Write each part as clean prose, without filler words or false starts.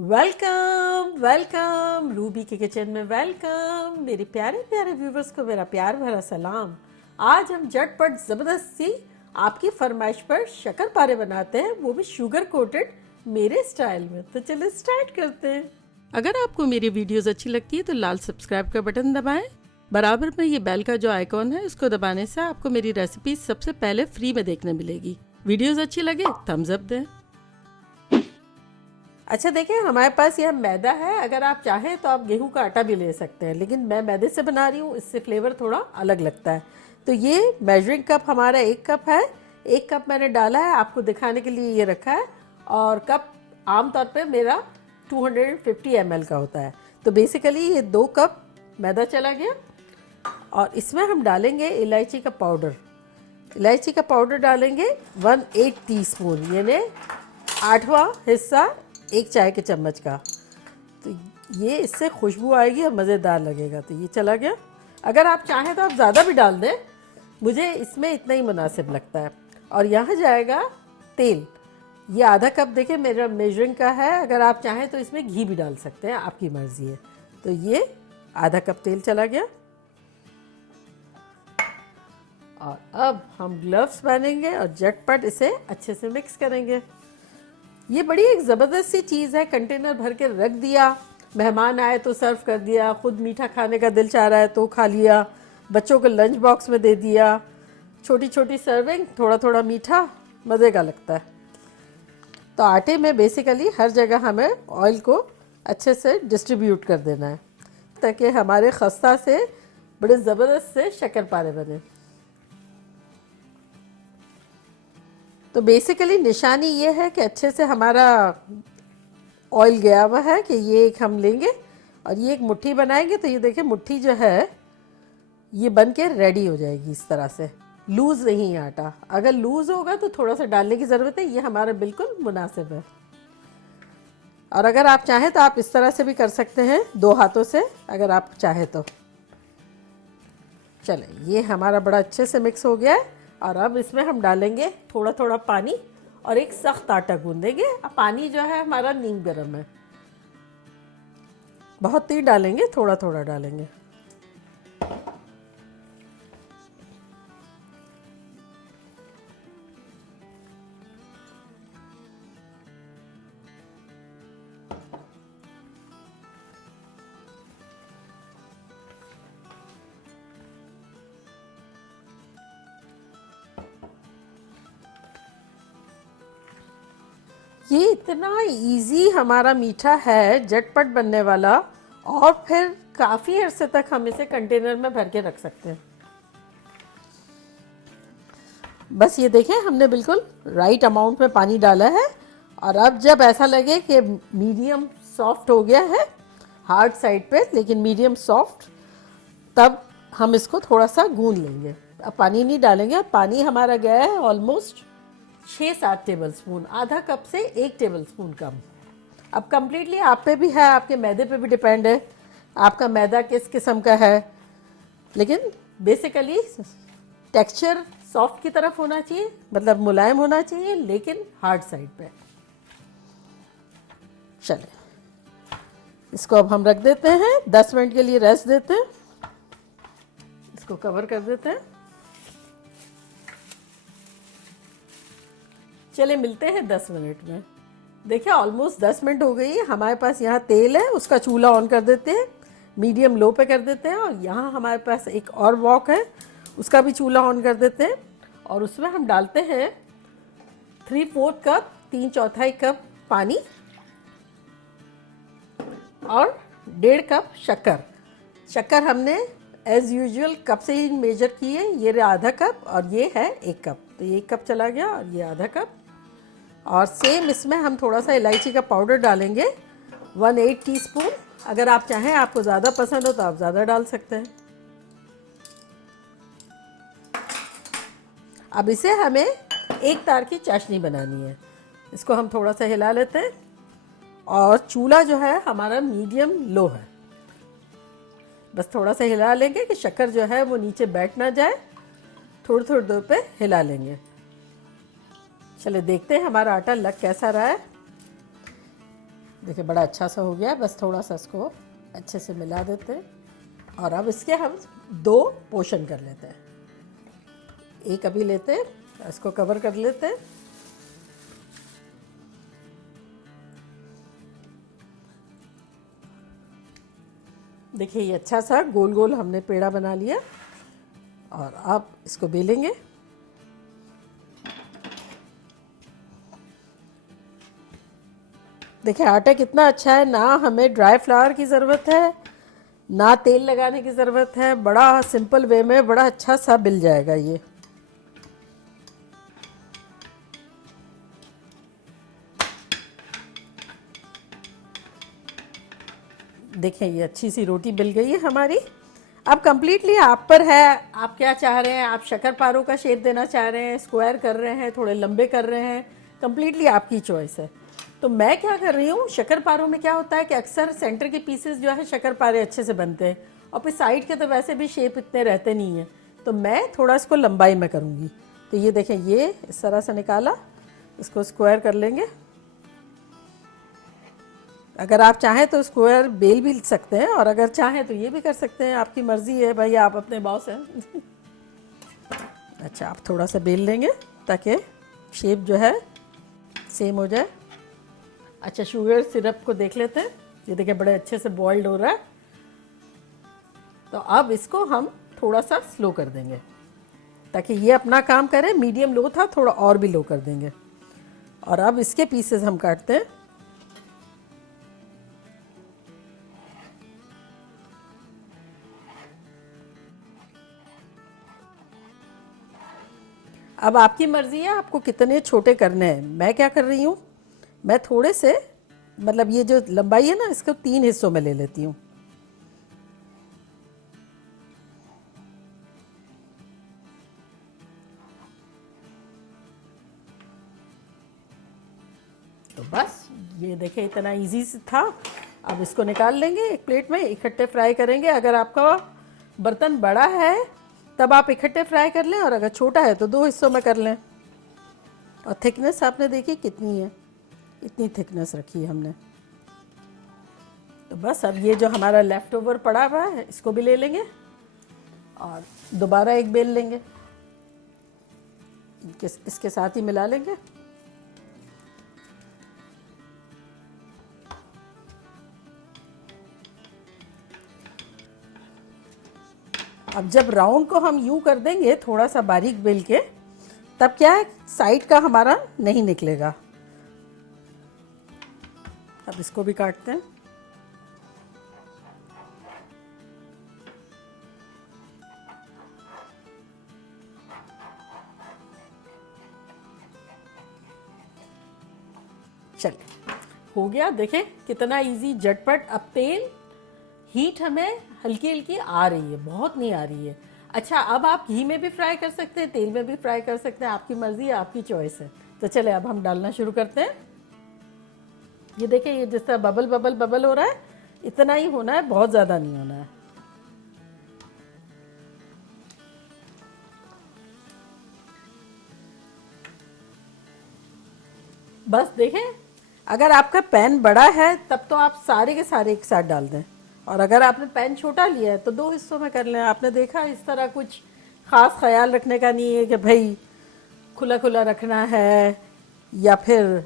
Welcome welcome Ruby के kitchen में welcome. मेरे प्यारे प्यारे व्यूवर्स को मेरा प्यार भरा सलाम। आज हम झटपट ज़बरदस्त सी आपकी फरमाइश पर शक्करपारे बनाते हैं, वो भी शुगर कोटेड मेरे स्टाइल में। तो चलिए स्टार्ट करते हैं। अगर आपको मेरी वीडियोस अच्छी लगती है तो लाल सब्सक्राइब का बटन दबाएं। बराबर में ये बेल का जो आइकॉन है इसको दबाने से आपको मेरी रेसिपी सबसे पहले फ्री में देखने मिलेगी। वीडियोस अच्छी लगे थम्स अप दें। अच्छा देखिए, हमारे पास यह मैदा है। अगर आप चाहें तो आप गेहूं का आटा भी ले सकते हैं, लेकिन मैं मैदे से बना रही हूँ, इससे फ्लेवर थोड़ा अलग लगता है। तो ये मेजरिंग कप हमारा 1 कप है। 1 कप मैंने डाला है, आपको दिखाने के लिए ये रखा है। और कप आमतौर पे मेरा 250 ml का होता है। तो बेसिकली ये 2 कप मैदा चला गया। और इसमें हम डालेंगे इलायची का पाउडर। इलायची का पाउडर डालेंगे 1/8 टीस्पून, यानी 8वां हिस्सा 1 चाय के चम्मच का। तो ये इससे खुशबू आएगी और मज़ेदार लगेगा। तो ये चला गया। अगर आप चाहें तो आप ज़्यादा भी डाल दें, मुझे इसमें इतना ही मुनासिब लगता है। और यहाँ जाएगा तेल। ये आधा कप देखिए मेरा मेजरिंग का है। अगर आप चाहें तो इसमें घी भी डाल सकते हैं, आपकी मर्ज़ी है। तो ये आधा कप तेल चला गया। और अब हम ग्लव्स पहनेंगे और झटपट इसे अच्छे से मिक्स करेंगे। ये बड़ी एक ज़बरदस्त सी चीज़ है। कंटेनर भर के रख दिया, मेहमान आए तो सर्व कर दिया, खुद मीठा खाने का दिल चाह रहा है तो खा लिया, बच्चों को लंच बॉक्स में दे दिया। छोटी छोटी सर्विंग, थोड़ा थोड़ा मीठा, मज़े का लगता है। तो आटे में बेसिकली हर जगह हमें ऑयल को अच्छे से डिस्ट्रीब्यूट कर देना है, ताकि हमारे खस्ता से बड़े ज़बरदस्त से शक्करपारे बने। तो बेसिकली निशानी ये है कि अच्छे से हमारा ऑयल गया हुआ है कि ये एक हम लेंगे और ये एक मुट्ठी बनाएंगे। तो ये देखिए मुट्ठी जो है ये बन के रेडी हो जाएगी इस तरह से। लूज़ नहीं है आटा। अगर लूज़ होगा तो थोड़ा सा डालने की ज़रूरत है। ये हमारा बिल्कुल मुनासिब है। और अगर आप चाहें तो आप इस तरह से भी कर सकते हैं, 2 हाथों से, अगर आप चाहें तो। चलें, ये हमारा बड़ा अच्छे से मिक्स हो गया है। और अब इसमें हम डालेंगे थोड़ा थोड़ा पानी और एक सख्त आटा गूंदेंगे। अब पानी जो है हमारा नीम गर्म है, बहुत ही डालेंगे, थोड़ा थोड़ा डालेंगे। ये इतना इजी हमारा मीठा है, झटपट बनने वाला, और फिर काफ़ी अरसे तक हम इसे कंटेनर में भर के रख सकते हैं। बस ये देखें, हमने बिल्कुल राइट अमाउंट में पानी डाला है। और अब जब ऐसा लगे कि मीडियम सॉफ्ट हो गया है, हार्ड साइड पे लेकिन मीडियम सॉफ्ट, तब हम इसको थोड़ा सा गूंद लेंगे। अब पानी नहीं डालेंगे। अब पानी हमारा गया है ऑलमोस्ट 6-7 टेबल स्पून, आधा कप से 1 टेबल स्पून कम। अब कम्प्लीटली आप पे भी है, आपके मैदे पे भी डिपेंड है, आपका मैदा किस किस्म का है। लेकिन बेसिकली टेक्सचर सॉफ्ट की तरफ होना चाहिए, मतलब मुलायम होना चाहिए, लेकिन हार्ड साइड पे। चले, इसको अब हम रख देते हैं, 10 मिनट के लिए रेस्ट देते हैं। इसको कवर कर देते हैं। चले, मिलते हैं 10 मिनट में। देखिए ऑलमोस्ट 10 मिनट हो गई है। हमारे पास यहाँ तेल है, उसका चूल्हा ऑन कर देते हैं, मीडियम लो पे कर देते हैं। और यहाँ हमारे पास एक और वॉक है, उसका भी चूल्हा ऑन कर देते हैं। और उसमें हम डालते हैं 3/4 कप, 3/4 कप पानी और 1.5 कप शक्कर। शक्कर हमने एज यूजुअल कप से ही मेजर की है। ये रहा आधा कप और ये है 1 कप। तो ये 1 कप चला गया और ये आधा कप। और सेम इसमें हम थोड़ा सा इलायची का पाउडर डालेंगे, 1/8 टीस्पून। अगर आप चाहें, आपको ज़्यादा पसंद हो तो आप ज़्यादा डाल सकते हैं। अब इसे हमें एक तार की चाशनी बनानी है। इसको हम थोड़ा सा हिला लेते हैं। और चूल्हा जो है हमारा मीडियम लो है। बस थोड़ा सा हिला लेंगे कि शक्कर जो है वो नीचे बैठ ना जाए। थोड़ी थोड़ी देर पे हिला लेंगे। चलिए देखते हैं हमारा आटा लग कैसा रहा है। देखिए बड़ा अच्छा सा हो गया। बस थोड़ा सा इसको अच्छे से मिला देते हैं और अब इसके हम 2 पोर्शन कर लेते हैं। एक अभी लेते हैं, इसको कवर कर लेते हैं। देखिए ये अच्छा सा गोल गोल हमने पेड़ा बना लिया और अब इसको बेलेंगे। देखिए आटा कितना अच्छा है, ना हमें ड्राई फ्लावर की ज़रूरत है ना तेल लगाने की ज़रूरत है। बड़ा सिंपल वे में बड़ा अच्छा सा बिल जाएगा ये। देखें ये अच्छी सी रोटी बिल गई है हमारी। अब कंप्लीटली आप पर है, आप क्या चाह रहे हैं। आप शक्कर पारों का शेप देना चाह रहे हैं, स्क्वायर कर रहे हैं, थोड़े लंबे कर रहे हैं, कंप्लीटली आपकी चॉइस है। तो मैं क्या कर रही हूँ, शक्कर पारों में क्या होता है कि अक्सर सेंटर के पीसेस जो है शक्कर पारे अच्छे से बनते हैं और फिर साइड के तो वैसे भी शेप इतने रहते नहीं हैं। तो मैं थोड़ा इसको लंबाई में करूँगी। तो ये देखें ये इस तरह से निकाला, इसको स्क्वायर कर लेंगे। अगर आप चाहें तो स्क्वायर बेल भी सकते हैं और अगर चाहें तो ये भी कर सकते हैं, आपकी मर्ज़ी है भाई, आप अपने बॉस हैं। अच्छा आप थोड़ा सा बेल लेंगे ताकि शेप जो है सेम हो जाए। अच्छा शुगर सिरप को देख लेते हैं। ये देखिए बड़े अच्छे से बॉइल्ड हो रहा है। तो अब इसको हम थोड़ा सा स्लो कर देंगे ताकि ये अपना काम करे। मीडियम लो था, थोड़ा और भी लो कर देंगे। और अब इसके पीसेस हम काटते हैं। अब आपकी मर्ज़ी है आपको कितने छोटे करने हैं। मैं क्या कर रही हूँ, मैं थोड़े से मतलब ये जो लंबाई है ना इसको 3 हिस्सों में ले लेती हूँ। तो बस ये देखें इतना इजी से था। अब इसको निकाल लेंगे एक प्लेट में, इकट्ठे फ्राई करेंगे। अगर आपका बर्तन बड़ा है तब आप इकट्ठे फ्राई कर लें और अगर छोटा है तो 2 हिस्सों में कर लें। और थिकनेस आपने देखी कितनी है, इतनी थिकनेस रखी है हमने। तो बस अब ये जो हमारा लेफ़्ट ओवर पड़ा हुआ है इसको भी ले लेंगे और दोबारा एक बेल लेंगे, इसके साथ ही मिला लेंगे। अब जब राउंड को हम यूं कर देंगे थोड़ा सा बारीक बेल के, तब क्या है साइड का हमारा नहीं निकलेगा। अब इसको भी काटते हैं। चलिए हो गया, देखें कितना इजी झटपट। अब तेल हीट हमें हल्की हल्की आ रही है, बहुत नहीं आ रही है। अच्छा अब आप घी में भी फ्राई कर सकते हैं, तेल में भी फ्राई कर सकते हैं, आपकी मर्जी है, आपकी चॉइस है। तो चले अब हम डालना शुरू करते हैं। ये देखिए ये जिस तरह बबल बबल बबल हो रहा है, इतना ही होना है, बहुत ज़्यादा नहीं होना है। बस देखें, अगर आपका पैन बड़ा है तब तो आप सारे के सारे एक साथ डाल दें, और अगर आपने पैन छोटा लिया है तो 2 हिस्सों में कर लें। आपने देखा इस तरह कुछ ख़ास ख्याल रखने का नहीं है कि भाई खुला खुला रखना है या फिर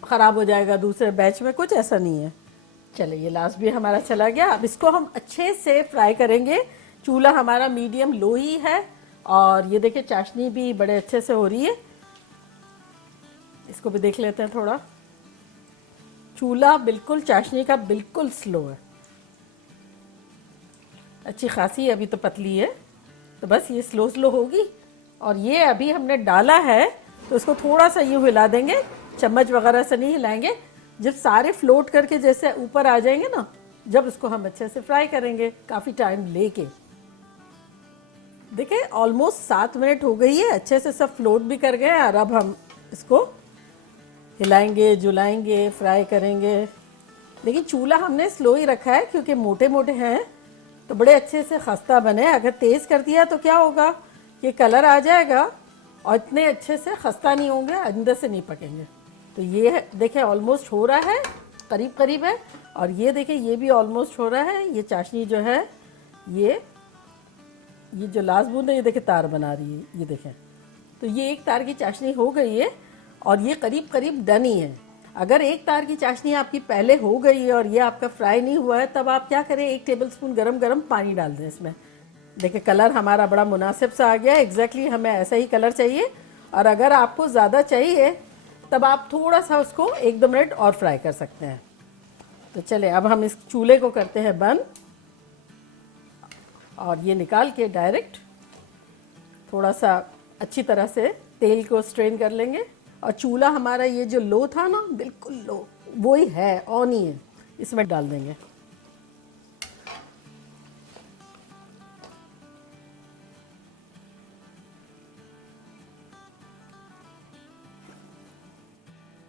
ख़राब हो जाएगा दूसरे बैच में, कुछ ऐसा नहीं है। चलिए ये लास्ट भी हमारा चला गया। अब इसको हम अच्छे से फ्राई करेंगे। चूल्हा हमारा मीडियम लो ही है और ये देखिए चाशनी भी बड़े अच्छे से हो रही है। इसको भी देख लेते हैं थोड़ा। चूल्हा बिल्कुल चाशनी का बिल्कुल स्लो है, अच्छी खासी, अभी तो पतली है। तो बस ये स्लो स्लो होगी। और ये अभी हमने डाला है तो इसको थोड़ा सा यूँ हिला देंगे, चम्मच वगैरह से नहीं हिलाएंगे। जब सारे फ्लोट करके जैसे ऊपर आ जाएंगे ना, जब इसको हम अच्छे से फ्राई करेंगे काफ़ी टाइम लेके। देखिए ऑलमोस्ट 7 मिनट हो गई है, अच्छे से सब फ्लोट भी कर गए। और अब हम इसको हिलाएंगे, जुलाएंगे, फ्राई करेंगे। लेकिन चूल्हा हमने स्लो ही रखा है क्योंकि मोटे मोटे हैं तो बड़े अच्छे से खस्ता बने। अगर तेज़ कर दिया तो क्या होगा, ये कलर आ जाएगा और इतने अच्छे से खस्ता नहीं होंगे, अंदर से नहीं पकेंगे। तो ये देखें ऑलमोस्ट हो रहा है। करीब करीब है। और ये देखें ये भी ऑलमोस्ट हो रहा है। ये चाशनी जो है ये जो लास्ट बूंद है ये देखें तार बना रही है, ये देखें। तो ये एक तार की चाशनी हो गई है और ये करीब करीब डन ही है। अगर एक तार की चाशनी आपकी पहले हो गई है और ये आपका फ्राई नहीं हुआ है, तब आप क्या करें, 1 टेबलस्पून गरम गरम पानी डाल दें इसमें। देखिए कलर हमारा बड़ा मुनासिब सा आ गया है। एग्जैक्टली हमें ऐसा ही कलर चाहिए। और अगर आपको ज़्यादा चाहिए तब आप थोड़ा सा उसको 1-2 मिनट और फ्राई कर सकते हैं। तो चले अब हम इस चूल्हे को करते हैं बंद और ये निकाल के डायरेक्ट थोड़ा सा अच्छी तरह से तेल को स्ट्रेन कर लेंगे। और चूल्हा हमारा ये जो लो था ना, बिल्कुल लो, वो ही है, ऑन ही है, इसमें डाल देंगे।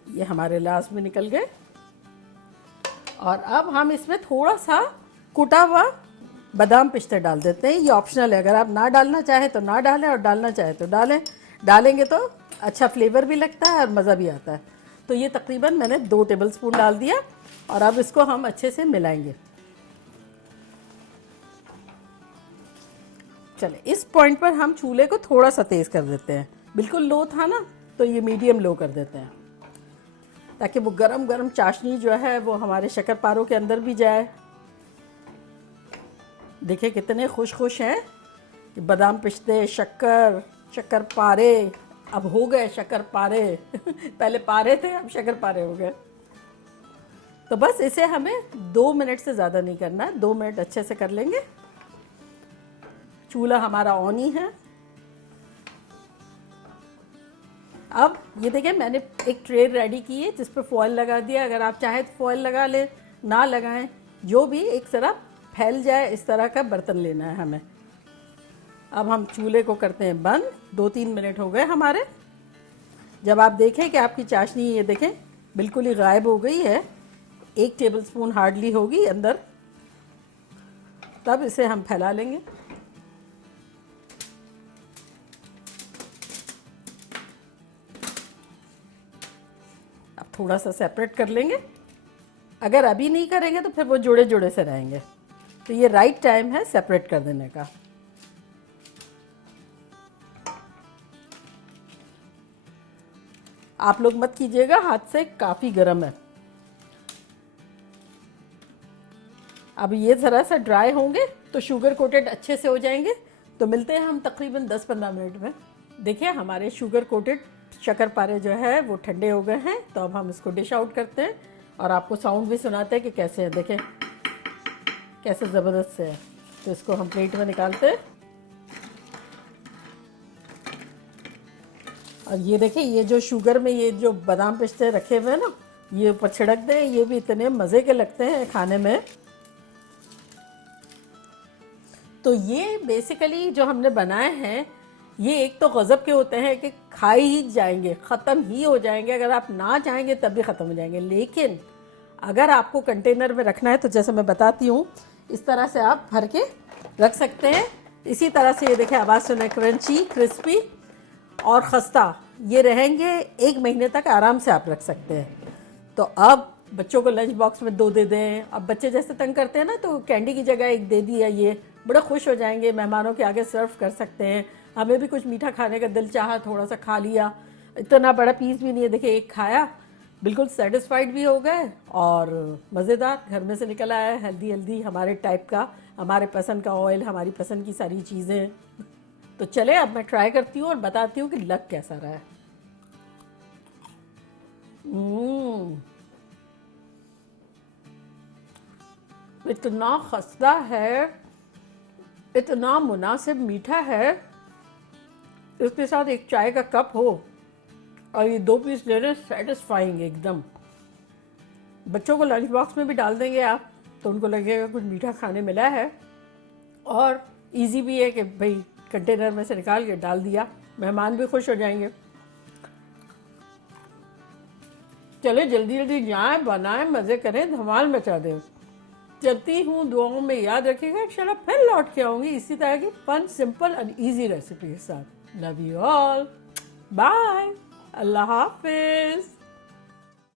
ये हमारे लास्ट में निकल गए। और अब हम इसमें थोड़ा सा कुटा हुआ बादाम पिस्ते डाल देते हैं। ये ऑप्शनल है, अगर आप ना डालना चाहें तो ना डालें और डालना चाहें तो डालें। डालेंगे तो अच्छा फ्लेवर भी लगता है और मज़ा भी आता है। तो ये तकरीबन मैंने 2 टेबलस्पून डाल दिया और अब इसको हम अच्छे से मिलाएंगे। चले इस पॉइंट पर हम चूल्हे को थोड़ा सा तेज़ कर देते हैं। बिल्कुल लो था ना, तो ये मीडियम लो कर देते हैं ताकि वो गरम गरम चाशनी जो है वो हमारे शक्करपारों के अंदर भी जाए। देखिए कितने खुश खुश हैं कि बादाम पिस्ते, शक्करपारे अब हो गए शक्करपारे पहले पारे थे, अब शक्करपारे हो गए। तो बस इसे हमें 2 मिनट से ज़्यादा नहीं करना है, 2 मिनट अच्छे से कर लेंगे। चूल्हा हमारा ऑन ही है। अब ये देखिए मैंने एक ट्रे रेडी की है जिस पर फॉयल लगा दिया। अगर आप चाहें तो फॉयल लगा लें, ना लगाएं, जो भी एक तरफ फैल जाए इस तरह का बर्तन लेना है हमें। अब हम चूल्हे को करते हैं बंद। 2-3 मिनट हो गए हमारे। जब आप देखें कि आपकी चाशनी ये देखें बिल्कुल ही गायब हो गई है, 1 टेबलस्पून हार्डली होगी अंदर, तब इसे हम फैला लेंगे। अब थोड़ा सा सेपरेट कर लेंगे। अगर अभी नहीं करेंगे तो फिर वो जोड़े जोड़े से रहेंगे। तो ये राइट टाइम है सेपरेट कर देने का। आप लोग मत कीजिएगा, हाथ से काफ़ी गर्म है। अब ये ज़रा सा ड्राई होंगे तो शुगर कोटेड अच्छे से हो जाएंगे। तो मिलते हैं हम तकरीबन 10-15 मिनट में। देखिए हमारे शुगर कोटेड शक्करपारे जो है वो ठंडे हो गए हैं। तो अब हम इसको डिश आउट करते हैं और आपको साउंड भी सुनाते हैं कि कैसे है। देखें कैसे ज़बरदस्त से है। तो इसको हम प्लेट में निकालते हैं। और ये देखिए ये जो शुगर में ये जो बादाम पिस्ते रखे हुए हैं ना, ये ऊपर छिड़क दें। ये भी इतने मज़े के लगते हैं खाने में। तो ये बेसिकली जो हमने बनाए हैं ये एक तो गज़ब के होते हैं कि खा ही जाएंगे, ख़त्म ही हो जाएंगे। अगर आप ना चाहेंगे तब भी ख़त्म हो जाएंगे। लेकिन अगर आपको कंटेनर में रखना है तो जैसे मैं बताती हूँ, इस तरह से आप भर के रख सकते हैं। इसी तरह से ये देखें आवाज़ सुने, क्रंची, क्रिस्पी और खस्ता ये रहेंगे। 1 महीने तक आराम से आप रख सकते हैं। तो अब बच्चों को लंच बॉक्स में 2 दे दें। अब बच्चे जैसे तंग करते हैं ना, तो कैंडी की जगह 1 दे दिया, ये बड़े खुश हो जाएंगे। मेहमानों के आगे सर्व कर सकते हैं। हमें भी कुछ मीठा खाने का दिल चाहा, थोड़ा सा खा लिया। इतना बड़ा पीस भी नहीं है, देखिए 1 खाया, बिल्कुल सेटिस्फाइड भी हो गए और मज़ेदार घर में से निकल आया। हेल्दी हेल्दी हमारे टाइप का, हमारे पसंद का ऑयल, हमारी पसंद की सारी चीज़ें। तो चले अब मैं ट्राई करती हूँ और बताती हूँ कि लग कैसा रहा है। इतना खस्ता है, इतना मुनासिब मीठा है। इसके साथ एक चाय का कप हो और ये 2 पीस ले रहे, सेटिस्फाइंग एकदम। बच्चों को लंच बॉक्स में भी डाल देंगे आप तो उनको लगेगा कुछ मीठा खाने मिला है। और इजी भी है कि भाई कंटेनर में से निकाल के डाल दिया, मेहमान भी खुश हो जाएंगे। चले जल्दी जल्दी जाएं, बनाएं, मज़े करें, धमाल मचा दें। चलती हूँ, दुआओं में याद रखिएगा। इंशाल्लाह फिर लौट के आऊँगी इसी तरह की fun, simple and easy recipe के साथ। लव यू ऑल, बाय, अल्लाह हाफिज़।